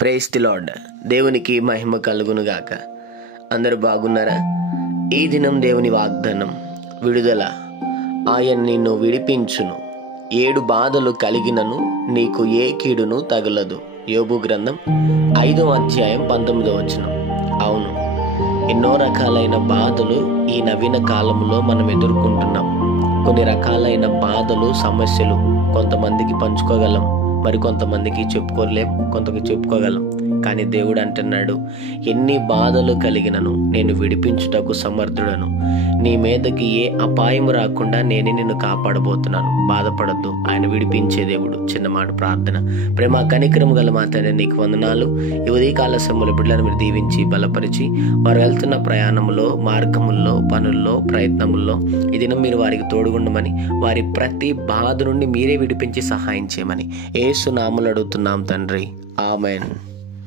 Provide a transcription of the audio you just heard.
Praise the lord. దేవునికి మహిమ కలుగునుగాక. అందరూ బాగున్నారా? ఈ దినం దేవుని వాగ్దానం, విడుదల. ఆయన నిన్ను విడిపించును, 7 బాధలు కలిగినను నీకు ఏ కీడును తగులదు. యోబు గ్రంథం 5వ అధ్యాయం 19వ వచనం. అవును, ఎన్నో రకాలైన బాధలు ఈ నవీన కాలంలో మనం ఎదుర్కొంటున్నాం. కొన్ని రకాలైన బాధలు, సమస్యలు కొంతమందికి పంచుకోగలం, మరి కొంతమందికి చెప్పుకోలేం, కొంతమందికి చెప్పుకోగలం. కానీ దేవుడు అంటున్నాడు, ఎన్ని బాధలు కలిగినను నేను విడిపించుటకు సమర్థుడను. నీ మీదకి ఏ అపాయం రాకుండా నేనే నిన్ను కాపాడబోతున్నాను. బాధపడద్దు, ఆయన విడిపించే దేవుడు. చిన్న మాట ప్రార్థన. ప్రేమ కనికరము గల మాట్లాడే నీకు వందనాలు. ఈ ఉదయకాల సమయంలో బిడ్డలను మీరు దీవించి బలపరిచి, వారు వెళ్తున్న ప్రయాణంలో, మార్గముల్లో, పనుల్లో, ప్రయత్నముల్లో ఈ దినం మీరు వారికి తోడుగుండమని, వారి ప్రతి బాధ నుండి మీరే విడిపించి సహాయం చేయమని యేసు నామములో అడుగుతున్నాం తండ్రి. ఆమెన్.